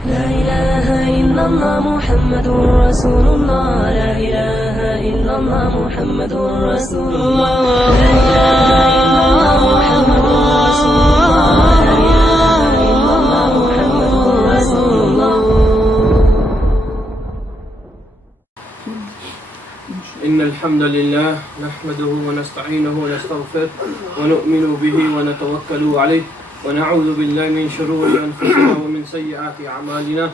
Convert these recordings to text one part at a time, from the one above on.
لا إله إلا الله محمد رسول الله لا إله إلا الله محمد رسول الله لا إله إلا الله محمد رسول الله لا إله إلا الله محمد رسول الله. إن الحمد لله نحمده ونستعينه ونستغفره ونؤمن به ونتوكل عليه ونعوذ بالله من شرور أنفسنا ومن سيئات أعمالنا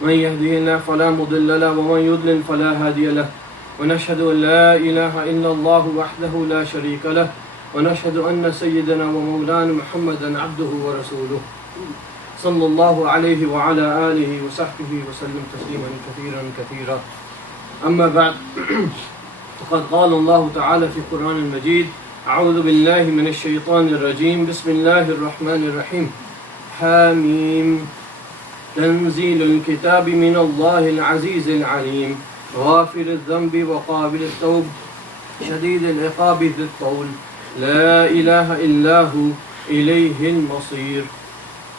من يهده الله فلا مضل له ومن يضلل فلا هادي له ونشهد أن لا إله إلا الله وحده لا شريك له ونشهد أن سيدنا ومولانا محمدا عبده ورسوله صلى الله عليه وعلى آله وصحبه وسلم تسليما كثيرا كثيرا. أما بعد فقد قال الله تعالى في القرآن المجيد أعوذ بالله من الشيطان الرجيم بسم الله الرحمن الرحيم حاميم تنزيل الكتاب من الله العزيز العليم غافر الذنب وقابل التوب شديد العقاب ذي الطول لا إله إلا هو إليه المصير.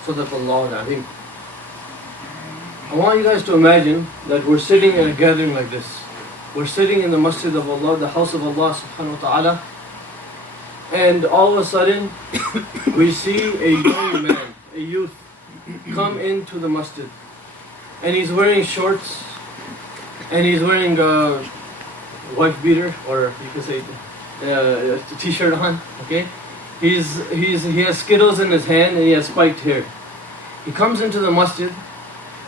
صدق الله العظيم. I want you guys to imagine that we're sitting in a gathering like this. We're sitting in the masjid of Allah, the house of Allah subhanahu wa ta'ala, and all of a sudden we see a young man, a youth, come into the masjid. And he's wearing shorts, and he's wearing a white beater, or you could say a t-shirt on, okay? He has Skittles in his hand and he has spiked hair. He comes into the masjid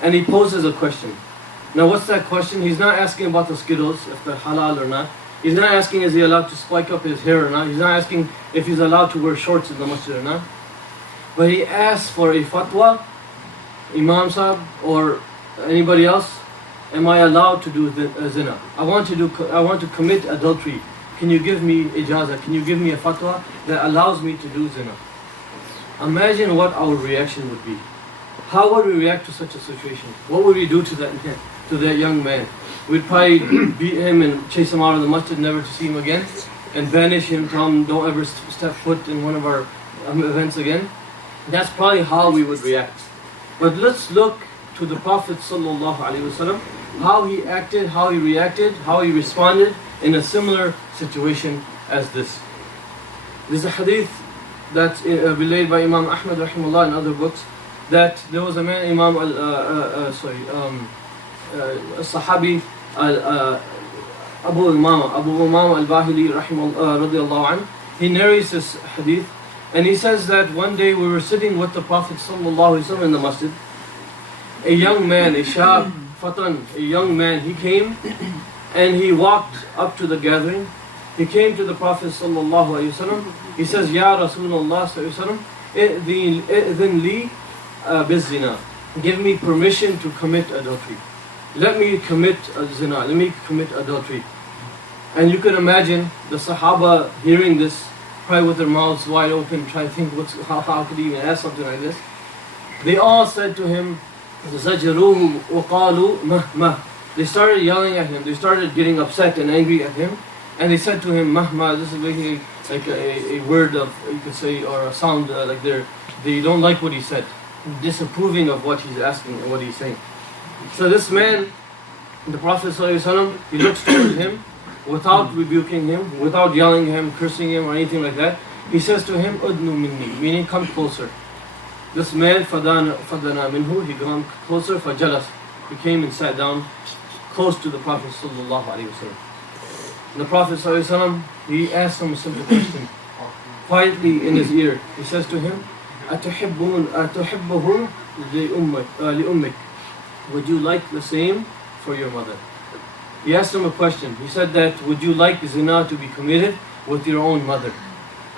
and he poses a question. Now what's that question? He's not asking about the Skittles, if they're halal or not. He's not asking is he allowed to spike up his hair or not. He's not asking if he's allowed to wear shorts in the masjid or not. But he asks for a fatwa, Imam Sahib or anybody else, am I allowed to do zina? I want to commit adultery. Can you give me ijazah? Can you give me a fatwa that allows me to do zina? Imagine what our reaction would be. How would we react to such a situation? What would we do to that young man? We'd probably beat him and chase him out of the masjid, never to see him again, and banish him, tell him don't ever step foot in one of our events again. That's probably how we would react. But let's look to the Prophet ﷺ, how he acted, how he reacted, how he responded in a similar situation as this. There's a hadith that's relayed by Imam Ahmad rahimahullah in other books, that there was a man, Sahabi Abu Umama al-Bahili radiyallahu anhu. He narrates this hadith and he says that one day we were sitting with the Prophet sallallahu alaihi wasallam in the masjid. A young man, a shab, fatan, a young man, he came and he walked up to the gathering. He came to the Prophet sallallahu alaihi wasallam. He says, Ya Rasulullah sallallahu alaihi wasallam, idhin li bizina. Give me permission to commit adultery. Let me commit zina. Let me commit adultery. And you can imagine the Sahaba hearing this, probably with their mouths wide open, trying to think how could he even ask something like this. They all said to him, زَجَرُوهُ وَقَالُوا مَهْ مَهْ. They started yelling at him. They started getting upset and angry at him. And they said to him, mahma. This is basically like a word of, you could say, or a sound like they don't like what he said, disapproving of what he's asking and what he's saying. So this man, the Prophet ﷺ, he looks towards him without rebuking him, without yelling at him, cursing him or anything like that. He says to him, udnu minni, meaning come closer. This man, fadana minhu, he came closer, fajalas. He came and sat down close to the Prophet ﷺ. The Prophet ﷺ, he asked him a simple question, quietly in his ear. He says to him, أَتُحِبُّهُ لِأُمِّكَ. Would you like the same for your mother? He asked him a question. He said that, would you like zina to be committed with your own mother?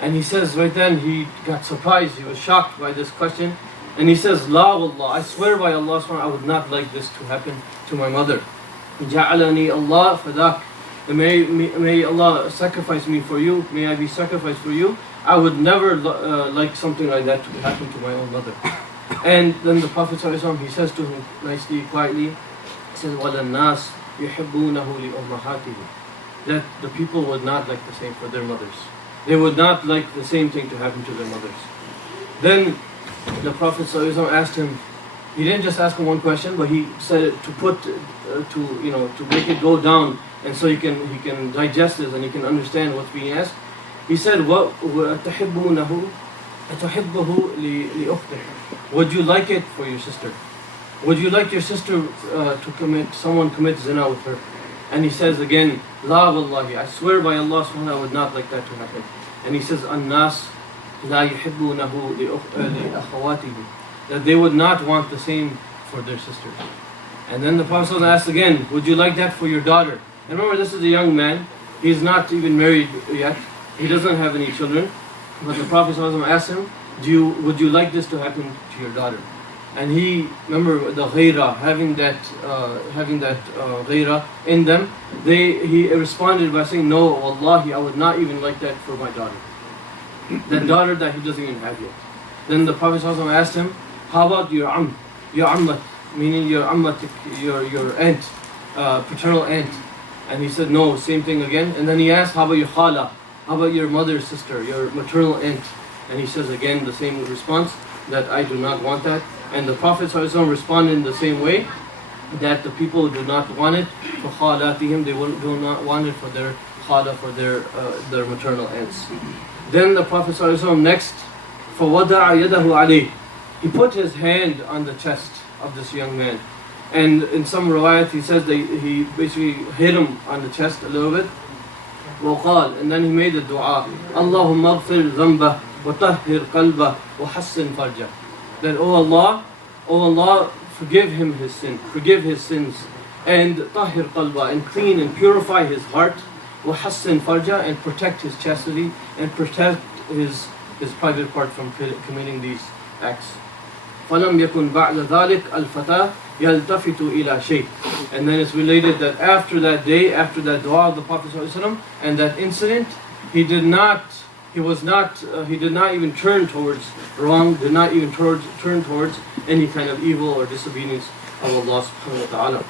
And he says right then, he got surprised, he was shocked by this question. And he says, La wallah, I swear by Allah, I would not like this to happen to my mother. Ja'alani Allah fadak. May Allah sacrifice me for you, may I be sacrificed for you. I would never like something like that to happen to my own mother. And then the Prophet ﷺ, he says to him nicely, quietly, he says, وَلَلنَّاسِ يُحِبُّونَهُ لِأُمَّهَاتِهِ. That the people would not like the same for their mothers. They would not like the same thing to happen to their mothers. Then the Prophet ﷺ asked him, He didn't just ask him one question, but he said it to put, to make it go down, and so he can digest this and he can understand what's being asked. He said, "What تحبونه أتحبه لأختك?" Would you like it for your sister? Would you like your sister someone commit zina with her? And he says again, "La wallahi, I swear by Allah subhanahu wa ta'ala, I would not like that to happen." And he says, "An-nas la yuhibbunahu li-akhawatihi," that they would not want the same for their sisters. And then the Prophet asked again, "Would you like that for your daughter?" And remember, this is a young man. He's not even married yet. He doesn't have any children. But the Prophet asked him, would you like this to happen to your daughter? And he, remember the ghaira, having that ghaira in them, he responded by saying, "No, wallahi, I would not even like that for my daughter." That daughter that he doesn't even have yet. Then the Prophet asked him, "How about your ammat, meaning your ammatik, your aunt, paternal aunt?" And he said, "No, same thing again." And then he asked, "How about your khala? How about your mother's sister, your maternal aunt?" And he says again the same response, that I do not want that. And the Prophet ﷺ responded in the same way, that the people do not want it for khalatihim, they do not want it for their khala, for their maternal aunts. Then the Prophet ﷺ next, فَوَضَعَ يَدَهُ عَلَيْهِ, he put his hand on the chest of this young man. And in some riwayat he says that he basically hit him on the chest a little bit. وقال, and then he made the dua, اللهم اغفر ذنبه وطهر قلبه وحسن فرجه, that oh Allah, forgive him his sin, forgive his sins, and طهر قلبه, and clean and purify his heart, وحسن فرجه, and protect his chastity, and protect his private part from committing these acts. فلم يكن بعد ذلك الفتى يلتفت إلى شيء. And then it's related that after that day, after that dua of the Prophet ﷺ and that incident, he did not even turn towards wrong, did not even turn towards any kind of evil or disobedience of Allah subhanahu wa ta'ala.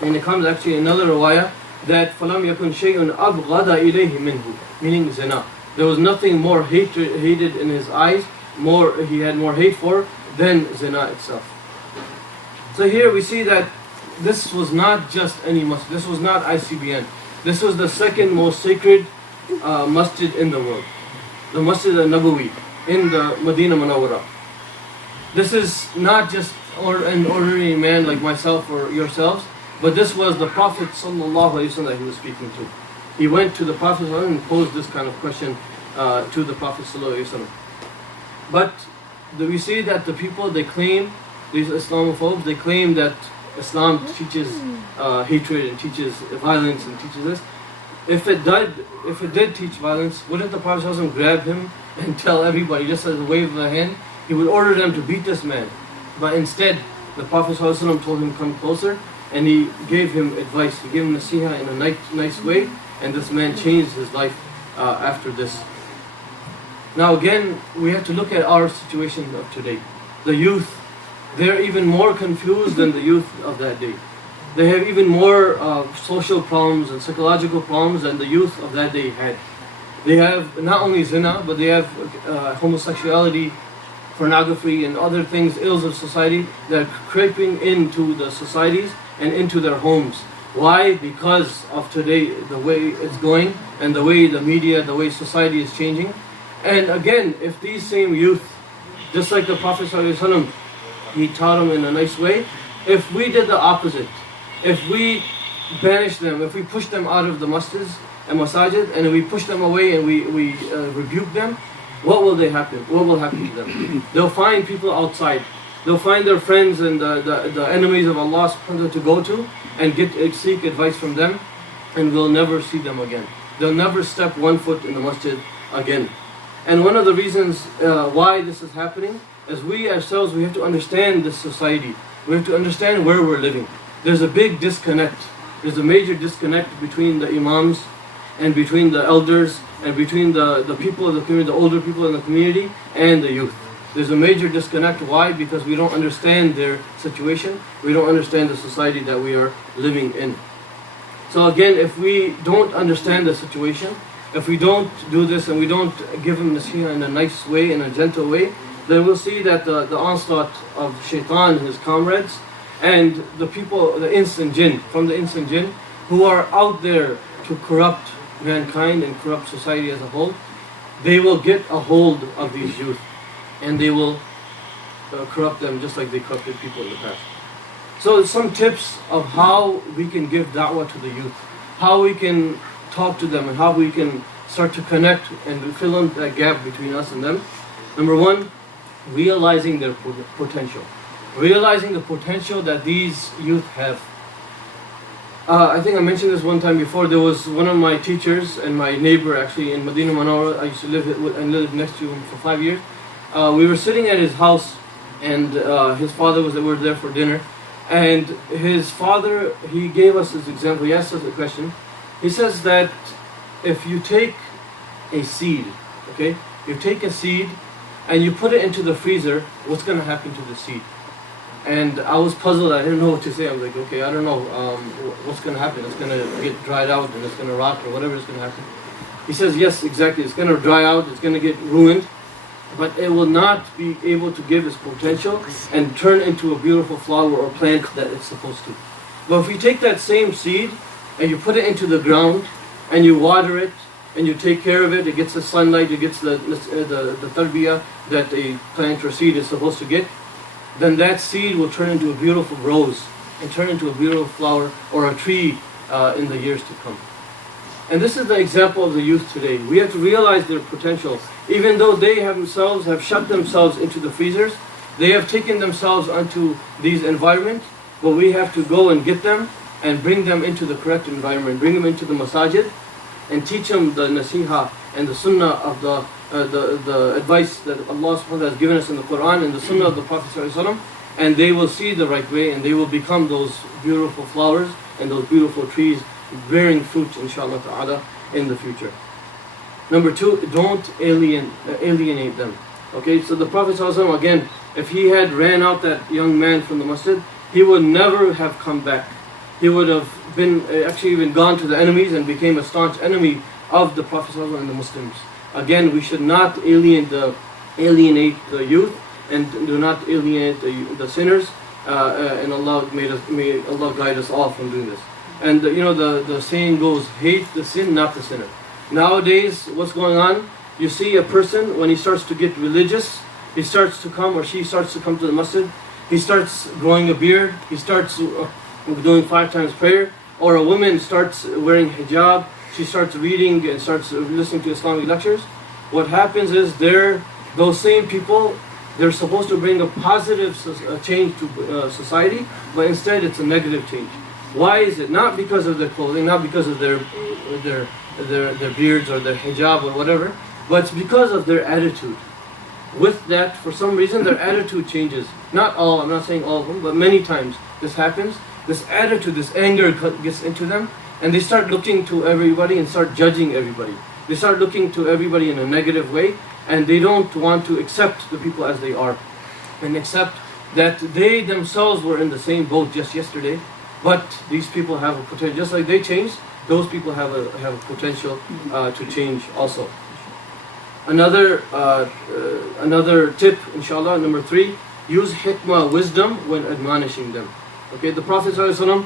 And it comes actually in another riwayah that فَلَمْ يَكُنْ شَيْءٌ أَبْغَضَ إِلَيْهِ مِنْهُ, meaning zina. There was nothing more hated in his eyes, he had more hate for than zina itself. So here we see that this was not just any masjid, this was not ICBN. This was the second most sacred masjid in the world. The Masjid al-Nabawi in the Medina Munawwara. This is not just an ordinary man like myself or yourselves, but this was the Prophet ﷺ that he was speaking to. He went to the Prophet ﷺ and posed this kind of question to the Prophet ﷺ. But we see that the people, they claim, these Islamophobes, they claim that Islam teaches hatred and teaches violence and teaches this. If it did teach violence, wouldn't the Prophet ﷺ grab him and tell everybody, just as a wave of the hand, he would order them to beat this man? But instead, the Prophet ﷺ told him, "Come closer," and he gave him advice. He gave him nasiha in a nice way, and this man changed his life after this. Now again, we have to look at our situation of today. The youth, they're even more confused than the youth of that day. They have even more social problems and psychological problems than the youth of that day had. They have not only zina, but they have homosexuality, pornography, and other things, ills of society that are creeping into the societies and into their homes. Why? Because of today, the way it's going, and the way the media, the way society is changing. And again, if these same youth, just like the Prophet ﷺ, he taught them in a nice way, if we did the opposite, if we banish them, if we push them out of the masjids and masajid, and we push them away and we rebuke them, what will happen? What will happen to them? They'll find people outside. They'll find their friends and the enemies of Allah subhanahu wa ta'ala to go to and seek advice from them, and we'll never see them again. They'll never step one foot in the masjid again. And one of the reasons why this is happening is we ourselves, we have to understand this society. We have to understand where we're living. There's a big disconnect. There's a major disconnect between the imams and between the elders and between the people of the community, the older people in the community, and the youth. There's a major disconnect. Why? Because we don't understand their situation. We don't understand the society that we are living in. So again, if we don't understand the situation, if we don't do this and we don't give them nasiha in a nice way, in a gentle way, they will see that the onslaught of shaitan, his comrades, and the people, the ins and jinn, from the ins and jinn, who are out there to corrupt mankind and corrupt society as a whole, they will get a hold of these youth and they will corrupt them just like they corrupted people in the past. So some tips of how we can give da'wah to the youth, how we can talk to them and how we can start to connect and fill in that gap between us and them. Number one, realizing their potential. Realizing the potential that these youth have. I think I mentioned this one time before. There was one of my teachers and my neighbor actually in Medina Manawara. I used to live next to him for 5 years. We were sitting at his house and his father was there for dinner. And his father, he gave us this example. He asked us a question. He says that if you take a seed, okay, you take a seed and you put it into the freezer, what's going to happen to the seed? And I was puzzled. I didn't know what to say. I was like, okay, I don't know what's going to happen. It's going to get dried out and it's going to rot or whatever is going to happen. He says, yes, exactly. It's going to dry out. It's going to get ruined. But it will not be able to give its potential and turn into a beautiful flower or plant that it's supposed to. But if you take that same seed and you put it into the ground and you water it and you take care of it, it gets the sunlight, it gets the tarbiyah that a plant or seed is supposed to get, then that seed will turn into a beautiful rose and turn into a beautiful flower or a tree in the years to come. And this is the example of the youth today. We have to realize their potential. Even though they themselves have shut themselves into the freezers, they have taken themselves onto these environments, but we have to go and get them and bring them into the correct environment, bring them into the masajid and teach them the nasiha and the sunnah of the advice that Allah subhanahu wa ta'ala has given us in the Quran and the sunnah of the Prophet sallallahu alaihi wasallam, and they will see the right way and they will become those beautiful flowers and those beautiful trees bearing fruit inshallah ta'ala in the future. Number two, don't alienate them. Okay, so the Prophet sallallahu alaihi wasallam, again, if he had ran out that young man from the masjid, he would never have come back. He would have been actually even gone to the enemies and became a staunch enemy of the Prophet ﷺ and the Muslims. Again, we should not alienate the youth and do not alienate the sinners. And may Allah guide us all from doing this. And the saying goes, hate the sin, not the sinner. Nowadays, what's going on? You see a person, when he starts to get religious, he starts to come or she starts to come to the masjid, he starts growing a beard, he starts doing 5 times prayer, or a woman starts wearing hijab, she starts reading and starts listening to Islamic lectures. What happens is those same people, they're supposed to bring a positive change to society, but instead it's a negative change. Why is it? Not because of their clothing, not because of their beards or their hijab or whatever, but it's because of their attitude. With that, for some reason, their attitude changes. Not all, I'm not saying all of them, but many times this happens. This attitude, this anger gets into them, and they start looking to everybody and start judging everybody. They start looking to everybody in a negative way, and they don't want to accept the people as they are, and accept that they themselves were in the same boat just yesterday, but these people have a potential. Just like they changed, those people have a potential to change also. Another tip, inshallah, number 3, use hikmah, wisdom, when admonishing them. Okay, the Prophet ﷺ,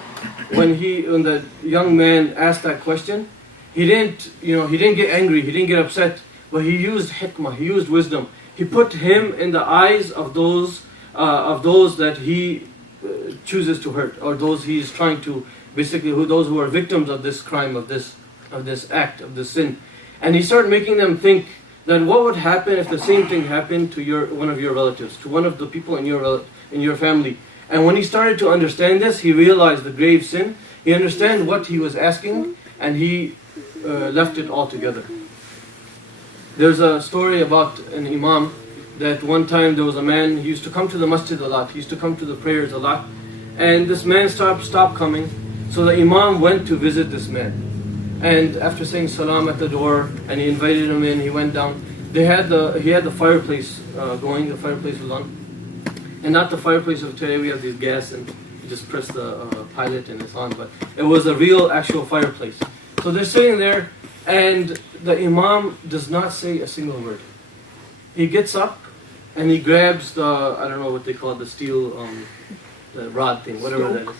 when the young man asked that question, he didn't get angry, he didn't get upset, but he used hikmah, he used wisdom. He put him in the eyes of those that he chooses to hurt, or those he is trying to, basically those who are victims of this crime, of this act, of this sin. And he started making them think that what would happen if the same thing happened to one of your relatives, to one of the people in your family. And when he started to understand this, he realized the grave sin. He understood what he was asking, and he left it altogether. There's a story about an imam that one time there was a man, he used to come to the masjid a lot, he used to come to the prayers a lot, and this man stopped coming. So the imam went to visit this man, and after saying salam at the door, and he invited him in, he went down. He had the fireplace going, the fireplace was on. And not the fireplace of today, we have these gas and you just press the pilot and it's on, but it was a real actual fireplace. So they're sitting there and the imam does not say a single word. He gets up and he grabs the, I don't know what they call it, the steel, the rod thing, whatever that is.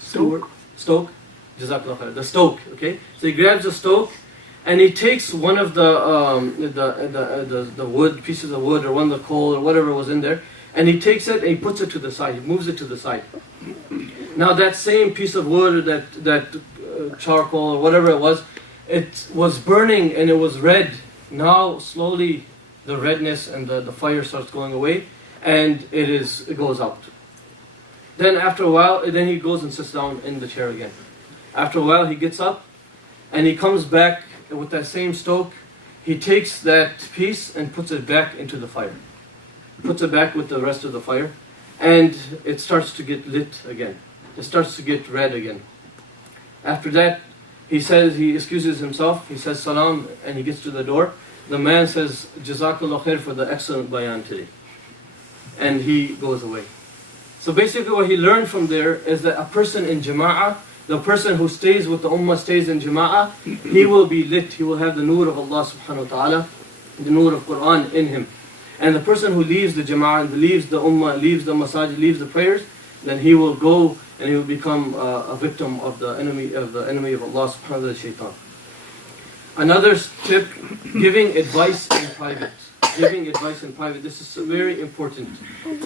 Stoke? Jazakallah khair. The stoke, okay? So he grabs the stoke, and he takes one of the wood, pieces of wood, or one of the coal, or whatever was in there, and he takes it and he puts it to the side. He moves it to the side. Now that same piece of wood, or that charcoal, or whatever it was burning and it was red. Now slowly the redness and the fire starts going away, and it goes out. Then after a while, then he goes and sits down in the chair again. After a while, he gets up and he comes back with that same stoke. He takes that piece and puts it back into the fire. Puts it back with the rest of the fire, and it starts to get lit again. It starts to get red again. After that, he excuses himself, he says salam, and he gets to the door. The man says, Jazakallah khair for the excellent bayan today. And he goes away. So basically what he learned from there is that a person in jama'ah, the person who stays with the ummah, stays in jama'ah, he will be lit, he will have the nur of Allah subhanahu wa ta'ala, the nur of Quran in him. And the person who leaves the jama'ah, leaves the ummah, leaves the masajid, leaves the prayers, then he will go and he will become a victim of the enemy of Allah subhanahu wa ta'ala, shaitan. Another tip, giving advice in private. Giving advice in private, this is very important.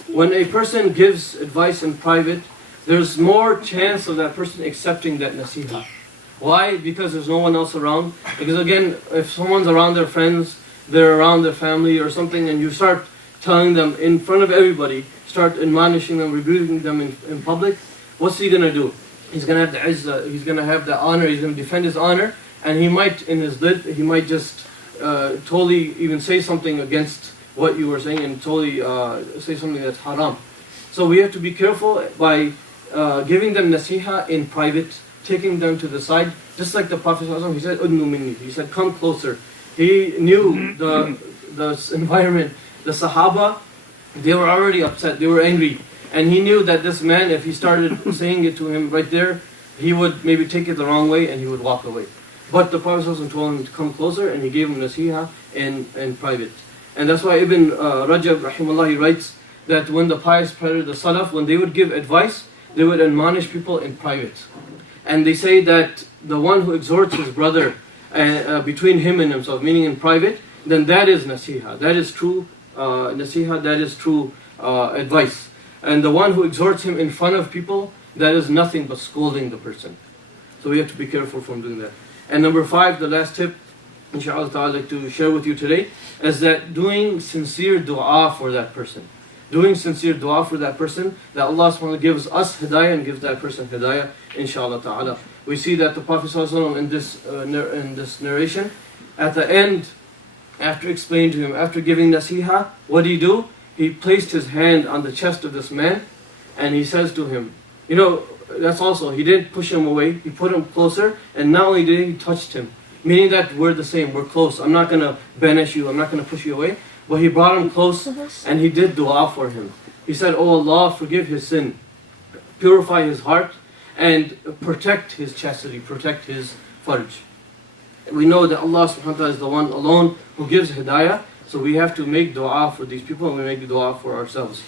When a person gives advice in private, there's more chance of that person accepting that nasiha. Why? Because there's no one else around. Because again, if someone's around their friends, they're around their family or something, and you start telling them in front of everybody, start admonishing them, rebuking them in public, what's he going to do? He's going to have the izzah, he's going to have the honor, he's going to defend his honor, and he might, in his lid, he might just totally even say something against what you were saying, and totally say something that's haram. So we have to be careful by giving them nasiha in private, taking them to the side, just like the Prophet ﷺ, he said, "Udnu minni." He said, "Come closer." He knew the environment. The Sahaba, they were already upset, they were angry, and he knew that this man, if he started saying it to him right there, he would maybe take it the wrong way and he would walk away. But the Prophet ﷺ told him to come closer, and he gave him nasiha in private. And that's why Ibn Rajab rahimahullah, he writes that when the pious predator, the Salaf, when they would give advice, they would admonish people in private. And they say that the one who exhorts his brother between him and himself, meaning in private, then that is nasiha, that is true nasiha, that is true advice. And the one who exhorts him in front of people, that is nothing but scolding the person. So we have to be careful from doing that. And number 5, the last tip, inshallah I'd like to share with you today, is that doing sincere dua for that person. Doing sincere dua for that person, that Allah subhanahu wa ta'ala gives us hidayah and gives that person hidayah, inshallah ta'ala. We see that the Prophet ﷺ in this narration, at the end, after explaining to him, after giving nasiha, what did he do? He placed his hand on the chest of this man, and he says to him, you know, that's also, he didn't push him away, he put him closer, and not only did he touched him, meaning that we're the same, we're close, I'm not going to banish you, I'm not going to push you away. But he brought him close, and he did dua for him. He said, "Oh Allah, forgive his sin, purify his heart, and protect his chastity, protect his farj." We know that Allah subhanahu wa ta'ala is the one alone who gives hidayah, so we have to make dua for these people, and we make dua for ourselves.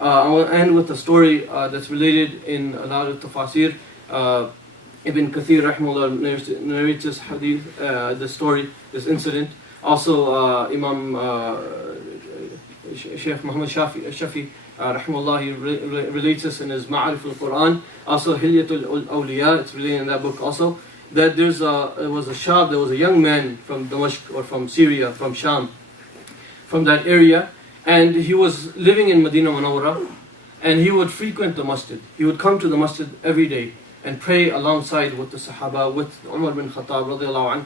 I will end with a story that's related in a lot of tafasir. Ibn Kathir rahimahullah narrates this hadith, this story, this incident. Also, Imam Shaykh Muhammad Shafi rahimahullah, he relates this in his Ma'arif al-Quran. Also, Hilyatul Awliya, it's related in that book also. That there was a young man from Damascus, or from Syria, from Sham, from that area, and he was living in Medina Munawwara, and he would frequent the masjid. He would come to the masjid every day and pray alongside with the Sahaba, with Umar bin Khattab radiallahu anhu.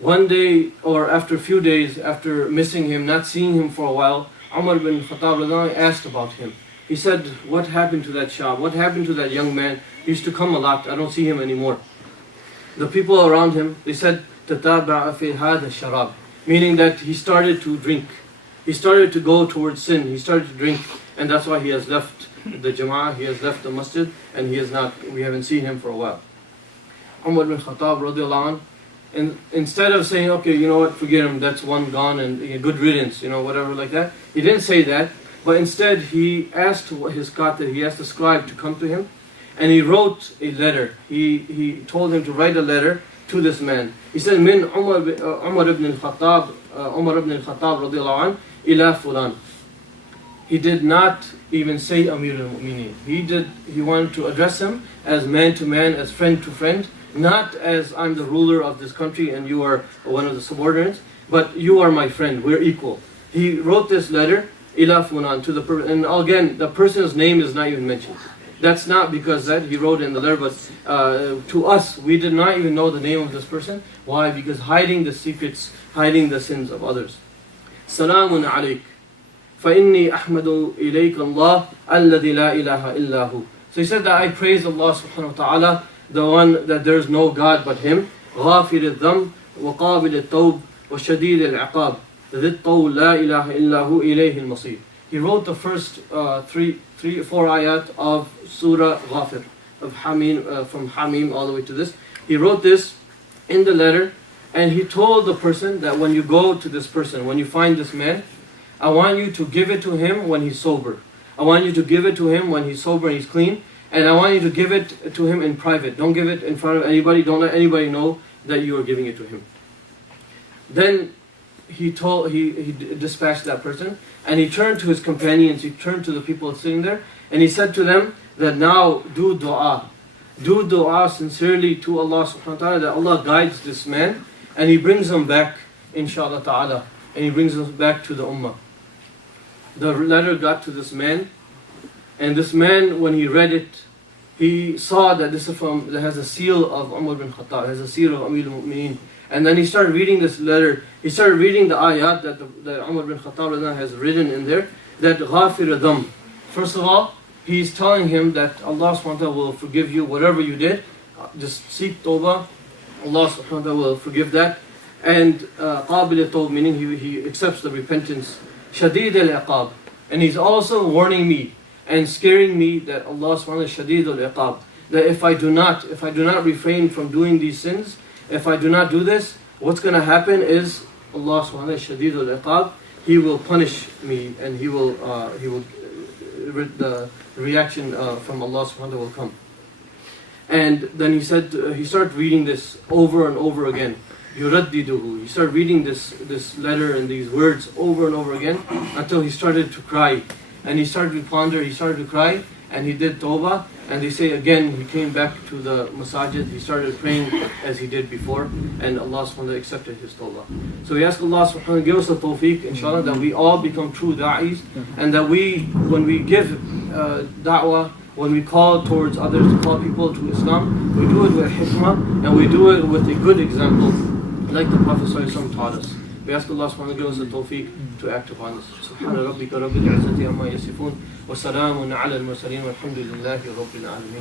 One day, or after a few days, after missing him, not seeing him for a while, Umar bin Khattab asked about him. He said, "What happened to that shab? What happened to that young man? He used to come a lot, I don't see him anymore." The people around him, they said, "Tataba'a fi hada sharab," meaning that he started to drink. He started to go towards sin, he started to drink, and that's why he has left the jama'ah, he has left the masjid, and we haven't seen him for a while. Umar bin Khattab radiallahu anhu, And instead of saying, okay, you know what, forget him, that's one gone and good riddance, whatever like that. He didn't say that, but instead he asked his katib, he asked the scribe to come to him, and he wrote a letter. He told him to write a letter to this man. He said, Min Umar ibn al-Khattab radiallahu anh, ila fulan. He did not even say Amir al-Mu'mineen. He wanted to address him as man to man, as friend to friend, not as I'm the ruler of this country and you are one of the subordinates, but you are my friend, we're equal. He wrote this letter, ila fulan, to the person, and again, the person's name is not even mentioned. That's not because that he wrote in the letter, but to us, we did not even know the name of this person. Why? Because hiding the secrets, hiding the sins of others. Salamun alayk. فَإِنِّي أَحْمَدُ إِلَيْكَ اللَّهِ الَّذِي لَا إِلَهَ إِلَّا هُ. So he said that I praise Allah subhanahu wa ta'ala, the one that there is no God but Him. غَافِرِ الذَّنْبِ وَقَابِلِ التَّوْبِ وَشَدِيدِ الْعِقَابِ ذِي الطَّوْلِ لَا إِلَهَ إِلَّا هُ إِلَيْهِ الْمَصِيرِ. He wrote the first four ayat of Surah Ghafir, of Hamim, from Hamim all the way to this. He wrote this in the letter, and he told the person that when you go to this person, when you find this man, I want you to give it to him when he's sober. I want you to give it to him when he's sober and he's clean. And I want you to give it to him in private. Don't give it in front of anybody. Don't let anybody know that you are giving it to him. Then he dispatched that person, and he turned to his companions, he turned to the people sitting there, and he said to them that now do dua. Do dua sincerely to Allah subhanahu wa ta'ala, that Allah guides this man, and He brings him back, inshallah ta'ala, and He brings us back to the ummah. The letter got to this man, and this man, when he read it, he saw that this is that has a seal of Umar bin Khattab, has a seal of Amir al-Mu'mineen. And then he started reading this letter. He started reading the ayat that Umar bin Khattab has written in there, that ghafir dham. First of all, he's telling him that Allah subhanahu wa ta'ala will forgive you whatever you did. Just seek tawbah. Allah subhanahu wa ta'ala will forgive that. And qabil tawb, meaning he accepts the repentance. Shadid al-iqab. And he's also warning me and scaring me that Allah subhanahu wa ta'ala is shadid al-iqab. That if I do not refrain from doing these sins, if I do not do this, what's going to happen is Allah subhanahu wa ta'ala is shadid al-iqab. He will punish me, and he will the reaction from Allah subhanahu wa ta'ala will come. And then he started reading this over and over again. Yuraddiduhu. He started reading this letter and these words over and over again until he started to cry. And he started to ponder, he started to cry, and he did tawbah. And they say again, he came back to the masajid, he started praying as he did before, and Allah subhanahu wa ta'ala accepted his tawbah. So we ask Allah subhanahu wa ta'ala to give us the tawfiq, inshallah, that we all become true da'is, and that when we give da'wah, when we call towards others, to call people to Islam, we do it with hikmah, and we do it with a good example, like the Prophet ﷺ taught us. We ask Allah subhanahu wa ta'ala to give us the tawfiq to act upon this. Subhana rabbika rabbil izzati amma yasifun, wa salamun ala al-mursaleen, walhamdulillahi rabbil alameen.